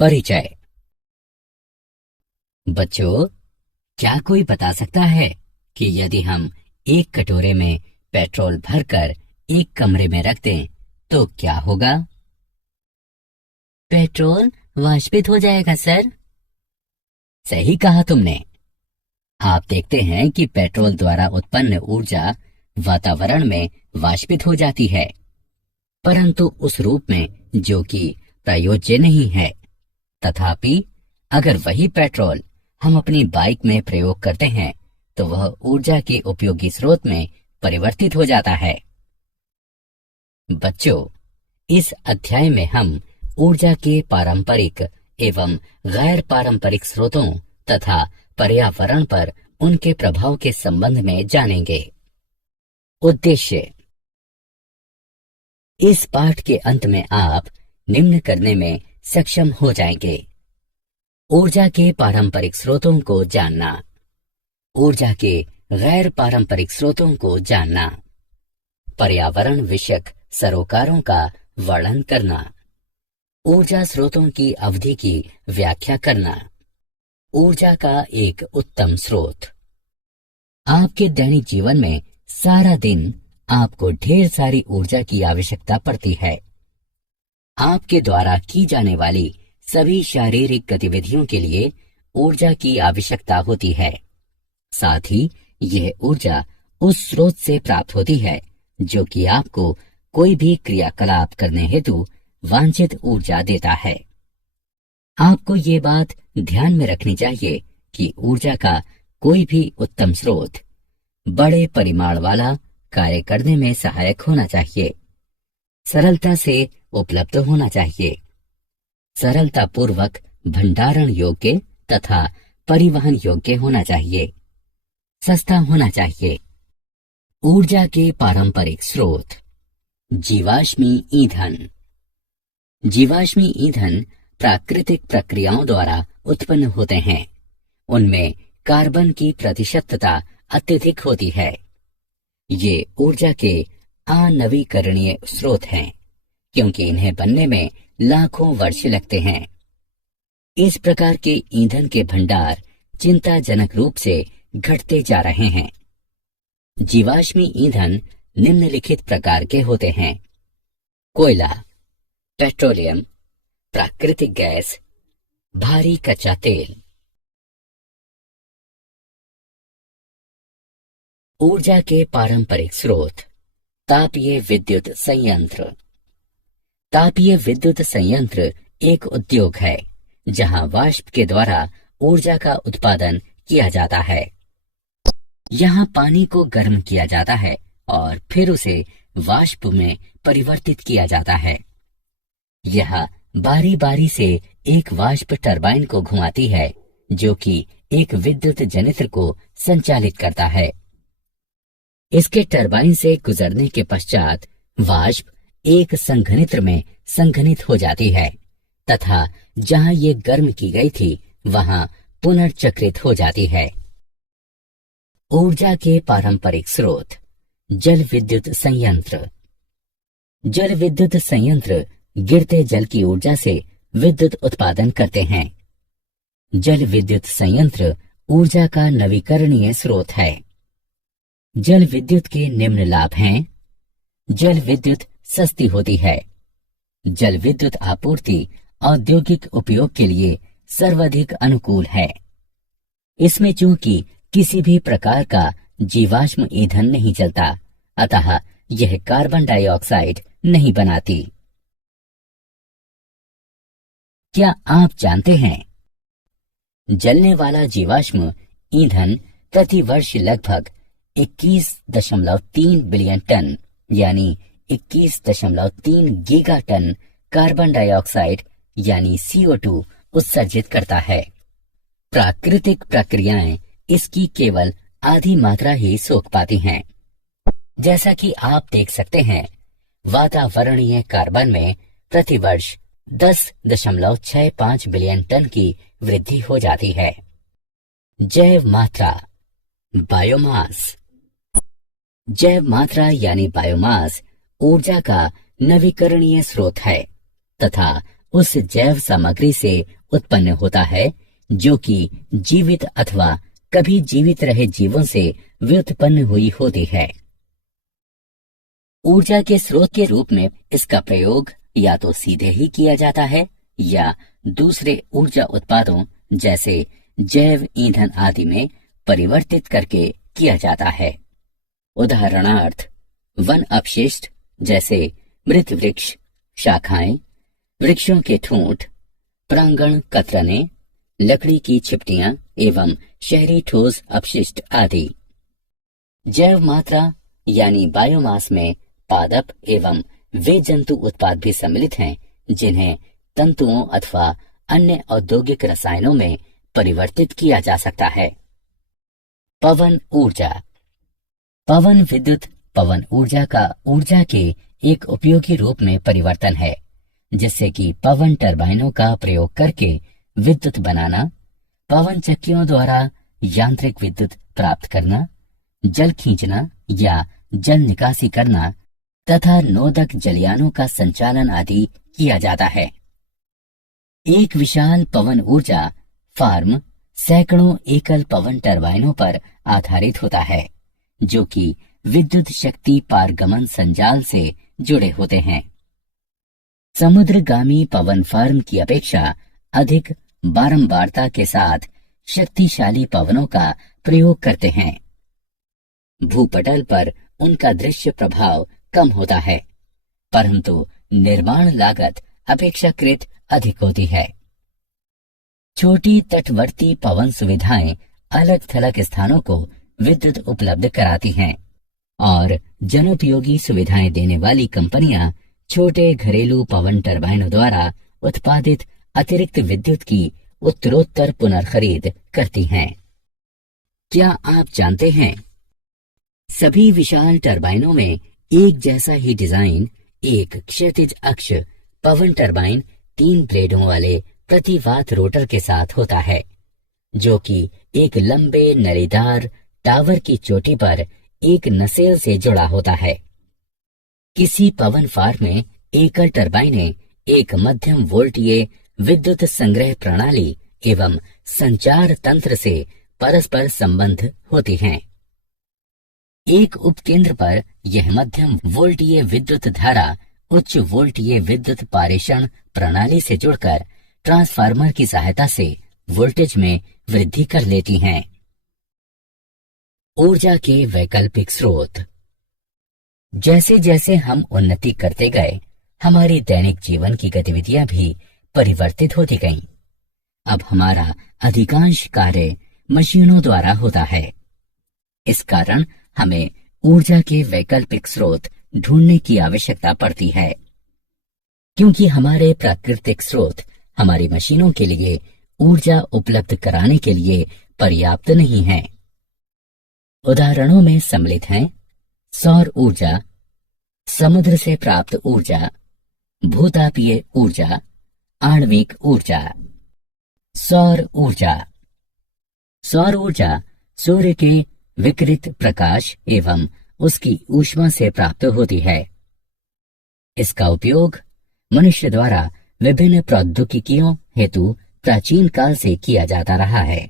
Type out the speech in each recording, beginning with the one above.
परिचय। बच्चों, क्या कोई बता सकता है कि यदि हम एक कटोरे में पेट्रोल भरकर एक कमरे में रख दें तो क्या होगा? पेट्रोल वाष्पित हो जाएगा सर। सही कहा तुमने। आप देखते हैं कि पेट्रोल द्वारा उत्पन्न ऊर्जा वातावरण में वाष्पित हो जाती है, परंतु उस रूप में जो कि प्रयोज्य नहीं है। तथापि अगर वही पेट्रोल हम अपनी बाइक में प्रयोग करते हैं तो वह ऊर्जा के उपयोगी स्रोत में परिवर्तित हो जाता है। बच्चों, इस अध्याय में हम ऊर्जा के पारंपरिक एवं गैर पारंपरिक स्रोतों तथा पर्यावरण पर उनके प्रभाव के संबंध में जानेंगे। उद्देश्य। इस पाठ के अंत में आप निम्न करने में सक्षम हो जाएंगे: ऊर्जा के पारंपरिक स्रोतों को जानना, ऊर्जा के गैर पारंपरिक स्रोतों को जानना, पर्यावरण विषयक सरोकारों का वर्णन करना, ऊर्जा स्रोतों की अवधि की व्याख्या करना, ऊर्जा का एक उत्तम स्रोत। आपके दैनिक जीवन में सारा दिन आपको ढेर सारी ऊर्जा की आवश्यकता पड़ती है। आपके द्वारा की जाने वाली सभी शारीरिक गतिविधियों के लिए ऊर्जा की आवश्यकता होती है। साथ ही यह ऊर्जा उस स्रोत से प्राप्त होती है जो कि आपको कोई भी क्रियाकलाप करने हेतु वांछित ऊर्जा देता है। आपको ये बात ध्यान में रखनी चाहिए कि ऊर्जा का कोई भी उत्तम स्रोत बड़े परिमाण वाला कार्य करने में सहायक होना चाहिए, सरलता से उपलब्ध होना चाहिए, सरलता पूर्वक भंडारण योग्य तथा परिवहन योग्य होना चाहिए, सस्ता होना चाहिए। ऊर्जा के पारंपरिक स्रोत। जीवाश्मी ईंधन। जीवाश्मी ईंधन प्राकृतिक प्रक्रियाओं द्वारा उत्पन्न होते हैं। उनमें कार्बन की प्रतिशतता अत्यधिक होती है। ये ऊर्जा के अनवीकरणीय स्रोत हैं, क्योंकि इन्हें बनने में लाखों वर्ष लगते हैं। इस प्रकार के ईंधन के भंडार चिंताजनक रूप से घटते जा रहे हैं। जीवाश्मी ईंधन निम्नलिखित प्रकार के होते हैं: कोयला, पेट्रोलियम, प्राकृतिक गैस, भारी कच्चा तेल। ऊर्जा के पारंपरिक स्रोत। तापीय विद्युत संयंत्र। तापीय विद्युत संयंत्र एक उद्योग है जहां वाष्प के द्वारा ऊर्जा का उत्पादन किया जाता है। यहाँ पानी को गर्म किया जाता है और फिर उसे वाष्प में परिवर्तित किया जाता है। यह बारी बारी से एक वाष्प टरबाइन को घुमाती है जो कि एक विद्युत जनित्र को संचालित करता है। इसके टरबाइन से गुजरने के पश्चात वाष्प एक संघनित्र में संघनित हो जाती है तथा जहां ये गर्म की गई थी वहां पुनर्चक्रित हो जाती है। ऊर्जा के पारंपरिक स्रोत। जल विद्युत संयंत्र। जल विद्युत संयंत्र गिरते जल की ऊर्जा से विद्युत उत्पादन करते हैं। जल विद्युत संयंत्र ऊर्जा का नवीकरणीय स्रोत है। जल विद्युत के निम्न लाभ हैं: जल विद्युत सस्ती होती है। जल विद्युत आपूर्ति औद्योगिक उपयोग के लिए सर्वाधिक अनुकूल है। इसमें चूंकि किसी भी प्रकार का जीवाश्म ईंधन नहीं चलता, अतः यह कार्बन डाइऑक्साइड नहीं बनाती। क्या आप जानते हैं, जलने वाला जीवाश्म ईंधन प्रति वर्ष लगभग 21.3 बिलियन टन यानी 21.3 गीगा टन कार्बन डाइऑक्साइड यानी CO2 उत्सर्जित करता है। प्राकृतिक प्रक्रियाएं इसकी केवल आधी मात्रा ही सोख पाती हैं। जैसा कि आप देख सकते हैं, वातावरणीय कार्बन में प्रतिवर्ष 10.65 बिलियन टन की वृद्धि हो जाती है। जैव मात्रा। बायोमास। जैव मात्रा यानी बायोमास ऊर्जा का नवीकरणीय स्रोत है तथा उस जैव सामग्री से उत्पन्न होता है जो कि जीवित अथवा कभी जीवित रहे जीवों से व्युत्पन्न हुई होती है। ऊर्जा के स्रोत के रूप में इसका प्रयोग या तो सीधे ही किया जाता है या दूसरे ऊर्जा उत्पादों जैसे जैव ईंधन आदि में परिवर्तित करके किया जाता है। उदाहरणार्थ वन अपशिष्ट जैसे मृत वृक्ष, शाखाएं, वृक्षों के ठूंठ, प्रांगण कतरने, लकड़ी की छिपटियां एवं शहरी ठोस अपशिष्ट आदि। जैव मात्रा यानी बायोमास में पादप एवं वे जंतु उत्पाद भी सम्मिलित हैं जिन्हें तंतुओं अथवा अन्य औद्योगिक रसायनों में परिवर्तित किया जा सकता है। पवन ऊर्जा। पवन विद्युत पवन ऊर्जा का ऊर्जा के एक उपयोगी रूप में परिवर्तन है, जिससे कि पवन टरबाइनों का प्रयोग करके विद्युत बनाना, पवन चक्कियों द्वारा यांत्रिक विद्युत प्राप्त करना, जल खींचना या जल निकासी करना तथा नोदक जलयानों का संचालन आदि किया जाता है। एक विशाल पवन ऊर्जा फार्म सैकड़ों एकल पवन टरबाइनों पर आधारित होता है जो कि विद्युत शक्ति पारगमन संजाल से जुड़े होते हैं। समुद्रगामी पवन फार्म की अपेक्षा अधिक बारंबारता के साथ शक्तिशाली पवनों का प्रयोग करते हैं। भूपटल पर उनका दृश्य प्रभाव कम होता है, परंतु निर्माण लागत अपेक्षाकृत अधिक होती है। छोटी तटवर्ती पवन सुविधाएं अलग थलग स्थानों को विद्युत उपलब्ध कराती हैं और जनोपयोगी सुविधाएं देने वाली कंपनियां छोटे घरेलू पवन टरबाइनों द्वारा उत्पादित अतिरिक्त विद्युत की उत्तरोत्तर पुनर्खरीद करती हैं। क्या आप जानते हैं सभी विशाल टरबाइनों में एक जैसा ही डिजाइन एक क्षैतिज अक्ष पवन टरबाइन 3 ब्लेडों वाले प्रतिवात रोटर के साथ होता है जो कि एक लंबे नलीदार टावर की चोटी पर एक नसेल से जुड़ा होता है। किसी पवन फार्म में एकल टरबाइनें एक मध्यम वोल्टीय विद्युत संग्रह प्रणाली एवं संचार तंत्र से परस्पर संबंध होती हैं। एक उपकेंद्र पर यह मध्यम वोल्टीय विद्युत धारा उच्च वोल्टीय विद्युत पारेषण प्रणाली से जुड़कर ट्रांसफार्मर की सहायता से वोल्टेज में वृद्धि कर लेती हैं। ऊर्जा के वैकल्पिक स्रोत। जैसे जैसे हम उन्नति करते गए, हमारी दैनिक जीवन की गतिविधियां भी परिवर्तित होती गईं। अब हमारा अधिकांश कार्य मशीनों द्वारा होता है। इस कारण हमें ऊर्जा के वैकल्पिक स्रोत ढूंढने की आवश्यकता पड़ती है, क्योंकि हमारे प्राकृतिक स्रोत हमारी मशीनों के लिए ऊर्जा उपलब्ध कराने के लिए पर्याप्त नहीं हैं। उदाहरणों में सम्मिलित हैं सौर ऊर्जा, समुद्र से प्राप्त ऊर्जा, भूतापीय ऊर्जा, आणविक ऊर्जा। सौर ऊर्जा। सौर ऊर्जा सूर्य के विकिरित प्रकाश एवं उसकी ऊष्मा से प्राप्त होती है। इसका उपयोग मनुष्य द्वारा विभिन्न प्रौद्योगिकियों हेतु प्राचीन काल से किया जाता रहा है।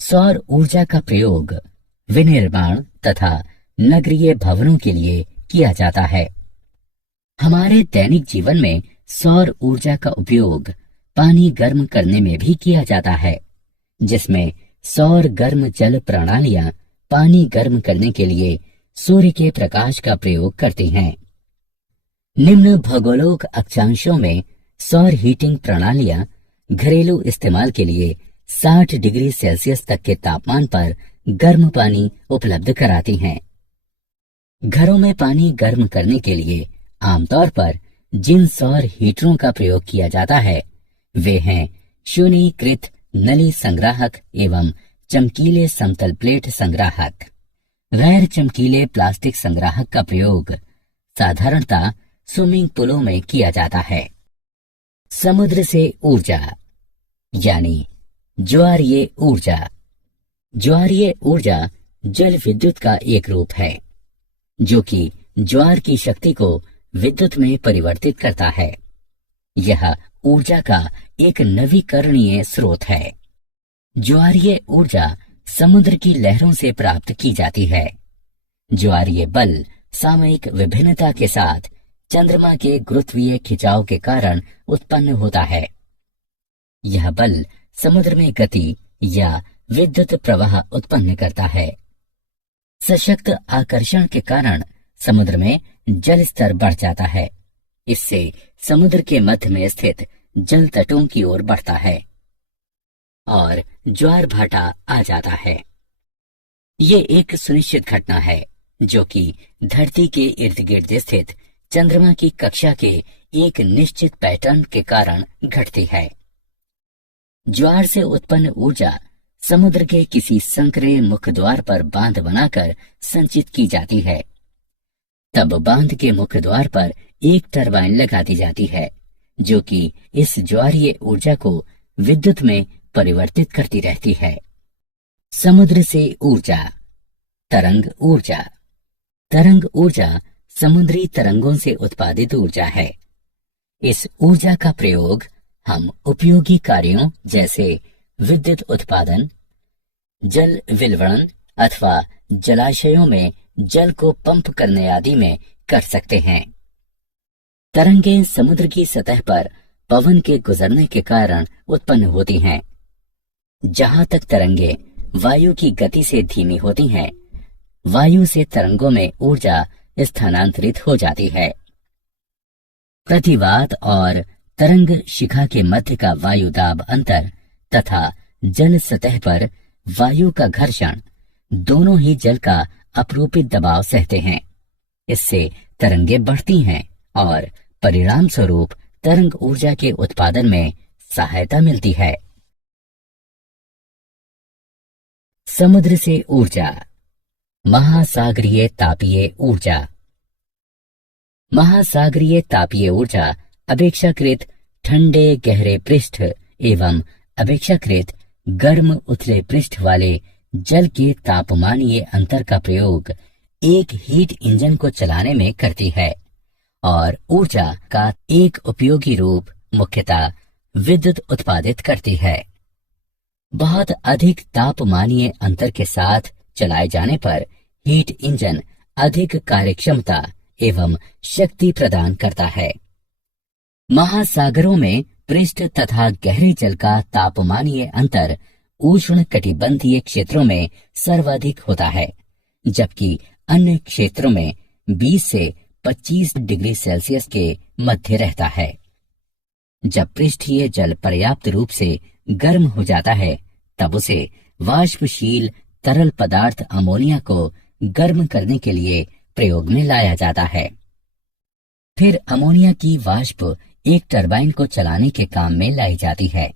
सौर ऊर्जा का प्रयोग विनिर्माण तथा नगरीय भवनों के लिए किया जाता है। हमारे दैनिक जीवन में सौर ऊर्जा का उपयोग पानी गर्म करने में भी किया जाता है, जिसमें सौर गर्म जल प्रणालियां पानी गर्म करने के लिए सूर्य के प्रकाश का प्रयोग करती हैं। निम्न भौगोलिक अक्षांशों में सौर हीटिंग प्रणालियां घरेलू इस्तेमाल के लिए 60 डिग्री सेल्सियस तक के तापमान पर गर्म पानी उपलब्ध कराती हैं। घरों में पानी गर्म करने के लिए आमतौर पर जिन सौर हीटरों का प्रयोग किया जाता है वे हैं शून्यीकृत नली संग्राहक एवं चमकीले समतल प्लेट संग्राहक। गैर चमकीले प्लास्टिक संग्राहक का प्रयोग साधारणतः स्विमिंग पूलों में किया जाता है। समुद्र से ऊर्जा यानी ज्वारीय ऊर्जा। ज्वारीय ऊर्जा जल विद्युत का एक रूप है जो कि ज्वार की शक्ति को विद्युत में परिवर्तित करता है। यह ऊर्जा का एक नवीकरणीय स्रोत है। ज्वारीय ऊर्जा समुद्र की लहरों से प्राप्त की जाती है। ज्वारीय बल सामयिक विभिन्नता के साथ चंद्रमा के गुरुत्वीय खिंचाव के कारण उत्पन्न होता है। यह बल समुद्र में गति या विद्युत प्रवाह उत्पन्न करता है। सशक्त आकर्षण के कारण समुद्र में जल स्तर बढ़ जाता है। इससे समुद्र के मध्य में स्थित जल तटों की ओर बढ़ता है और ज्वार भाटा आ जाता है। ये एक सुनिश्चित घटना है जो कि धरती के इर्द गिर्द स्थित चंद्रमा की कक्षा के एक निश्चित पैटर्न के कारण घटती है। ज्वार से उत्पन्न ऊर्जा समुद्र के किसी संकरे मुख द्वार पर बांध बनाकर संचित की जाती है। तब बांध के मुख्य द्वार पर एक टरबाइन लगा दी जाती है जो कि इस ज्वारीय ऊर्जा को विद्युत में परिवर्तित करती रहती है। समुद्र से ऊर्जा। तरंग ऊर्जा। तरंग ऊर्जा समुद्री तरंगों से उत्पादित ऊर्जा है। इस ऊर्जा का प्रयोग हम उपयोगी कार्यों जैसे विद्युत उत्पादन, जल विलवण अथवा जलाशयों में जल को पंप करने आदि में कर सकते हैं। तरंगें समुद्र की सतह पर पवन के गुजरने के कारण उत्पन्न होती हैं। जहां तक तरंगें वायु की गति से धीमी होती हैं, वायु से तरंगों में ऊर्जा स्थानांतरित हो जाती है। प्रतिवात और तरंग शिखा के मध्य का वायु दाब अंतर तथा जल सतह पर वायु का घर्षण दोनों ही जल का अपरूपित दबाव सहते हैं। इससे तरंगें बढ़ती हैं और परिणाम स्वरूप तरंग ऊर्जा के उत्पादन में सहायता मिलती है। समुद्र से ऊर्जा। महासागरीय तापीय ऊर्जा। महासागरीय तापीय ऊर्जा अपेक्षाकृत ठंडे गहरे पृष्ठ एवं अपेक्षाकृत गर्म उथले पृष्ठ वाले जल के तापमानीय अंतर का प्रयोग एक हीट इंजन को चलाने में करती है और ऊर्जा का एक उपयोगी रूप मुख्यतः विद्युत उत्पादित करती है। बहुत अधिक तापमानीय अंतर के साथ चलाए जाने पर हीट इंजन अधिक कार्यक्षमता एवं शक्ति प्रदान करता है। महासागरों में पृष्ठ तथा गहरे जल का तापमानीय अंतर उष्ण कटिबंधीय क्षेत्रों में सर्वाधिक होता है, जबकि अन्य क्षेत्रों में 20 से 25 डिग्री सेल्सियस के मध्य रहता है। जब पृष्ठीय जल पर्याप्त रूप से गर्म हो जाता है, तब उसे वाष्पशील तरल पदार्थ अमोनिया को गर्म करने के लिए प्रयोग में लाया जाता है। फिर अमोनिया की वाष्प एक टरबाइन को चलाने के काम में लाई जाती है।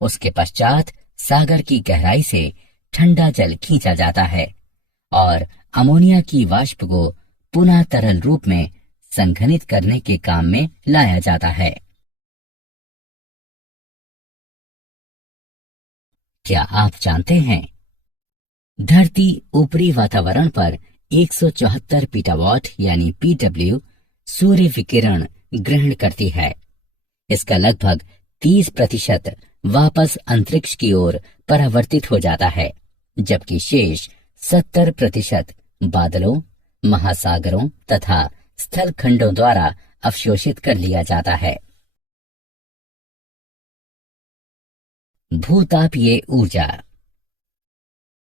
उसके पश्चात सागर की गहराई से ठंडा जल खींचा जाता है और अमोनिया की वाष्प को पुनः तरल रूप में संघनित करने के काम में लाया जाता है। क्या आप जानते हैं, धरती ऊपरी वातावरण पर 174 पीटावाट यानी पीडब्ल्यू सूर्य विकिरण ग्रहण करती है। इसका लगभग 30% वापस अंतरिक्ष की ओर परावर्तित हो जाता है, जबकि शेष 70% बादलों, महासागरों तथा स्थल खंडों द्वारा अवशोषित कर लिया जाता है। भूतापीय ऊर्जा।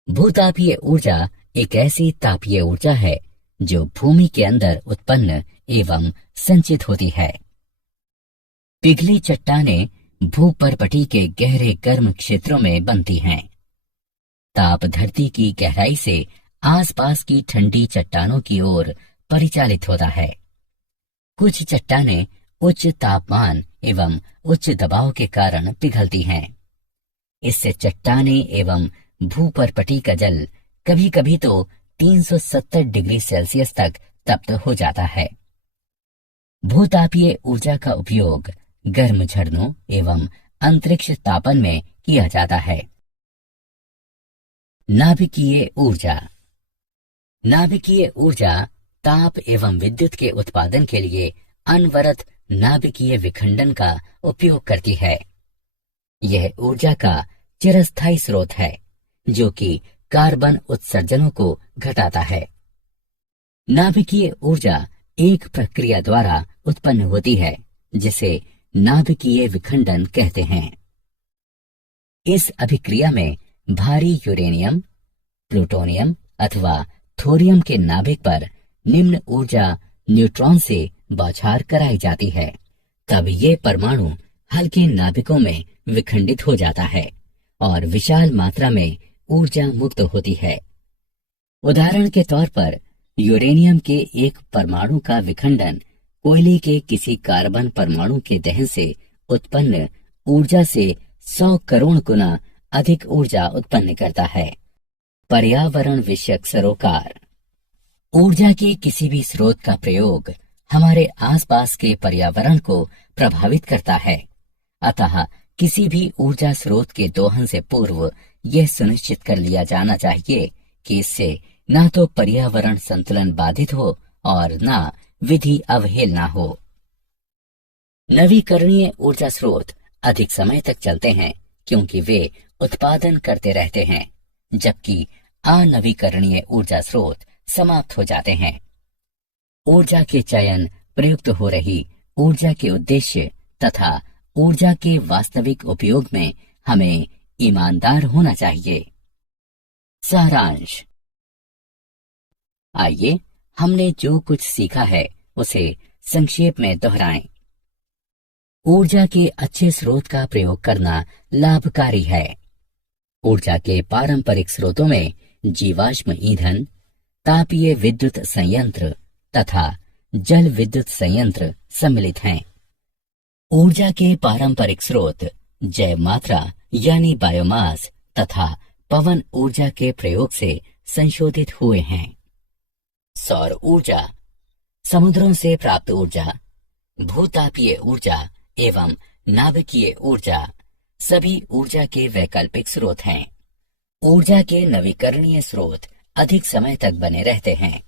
भूतापीय ऊर्जा एक ऐसी तापीय ऊर्जा है जो भूमि के अंदर उत्पन्न एवं संचित होती है। पिघली चट्टानें भूपर्पटी के गहरे गर्म क्षेत्रों में बनती हैं। ताप धरती की गहराई से आसपास की ठंडी चट्टानों की ओर परिचालित होता है। कुछ चट्टानें उच्च तापमान एवं उच्च दबाव के कारण पिघलती हैं। इससे चट्टानें एवं भूपर्पटी का जल कभी कभी तो 370 डिग्री सेल्सियस तक तप्त हो जाता है। भूतापीय ऊर्जा का उपयोग गर्म झरनों एवं अंतरिक्ष तापन में किया जाता है। नाभिकीय ऊर्जा। नाभिकीय ऊर्जा ताप एवं विद्युत के उत्पादन के लिए अनवरत नाभिकीय विखंडन का उपयोग करती है। यह ऊर्जा का चिरस्थायी स्रोत है जो कि कार्बन उत्सर्जनों को घटाता है। नाभिकीय ऊर्जा एक प्रक्रिया द्वारा उत्पन्न होती है जिसे नाभिकीय विखंडन कहते हैं। इस अभिक्रिया में भारी यूरेनियम, प्लूटोनियम अथवा थोरियम के नाभिक पर निम्न ऊर्जा न्यूट्रॉन से बौछार कराई जाती है। तब ये परमाणु हल्के नाभिकों में विखंडित हो जाता है और विशाल मात्रा में ऊर्जा मुक्त होती है। उदाहरण के तौर पर यूरेनियम के एक परमाणु का विखंडन कोयले के किसी कार्बन परमाणु के दहन से उत्पन्न ऊर्जा से 100 करोड़ गुना अधिक ऊर्जा उत्पन्न करता है। पर्यावरण विषयक सरोकार। ऊर्जा के किसी भी स्रोत का प्रयोग हमारे आसपास के पर्यावरण को प्रभावित करता है। अतः किसी भी ऊर्जा स्रोत के दोहन से पूर्व यह सुनिश्चित कर लिया जाना चाहिए कि इससे न तो पर्यावरण संतुलन बाधित हो और न विधि अवहेलना हो। नवीकरणीय ऊर्जा स्रोत अधिक समय तक चलते हैं क्योंकि वे उत्पादन करते रहते हैं, जबकि अनवीकरणीय ऊर्जा स्रोत समाप्त हो जाते हैं। ऊर्जा के चयन, प्रयुक्त हो रही ऊर्जा के उद्देश्य तथा ऊर्जा के वास्तविक उपयोग में हमें ईमानदार होना चाहिए। सारांश। आइए हमने जो कुछ सीखा है उसे संक्षेप में दोहराएं। ऊर्जा के अच्छे स्रोत का प्रयोग करना लाभकारी है। ऊर्जा के पारंपरिक स्रोतों में जीवाश्म ईंधन, तापीय विद्युत संयंत्र तथा जल विद्युत संयंत्र सम्मिलित हैं। ऊर्जा के पारंपरिक स्रोत जैव मात्रा यानी बायोमास तथा पवन ऊर्जा के प्रयोग से संशोधित हुए हैं। सौर ऊर्जा, समुद्रों से प्राप्त ऊर्जा, भूतापीय ऊर्जा एवं नाभिकीय ऊर्जा सभी ऊर्जा के वैकल्पिक स्रोत हैं। ऊर्जा के नवीकरणीय स्रोत अधिक समय तक बने रहते हैं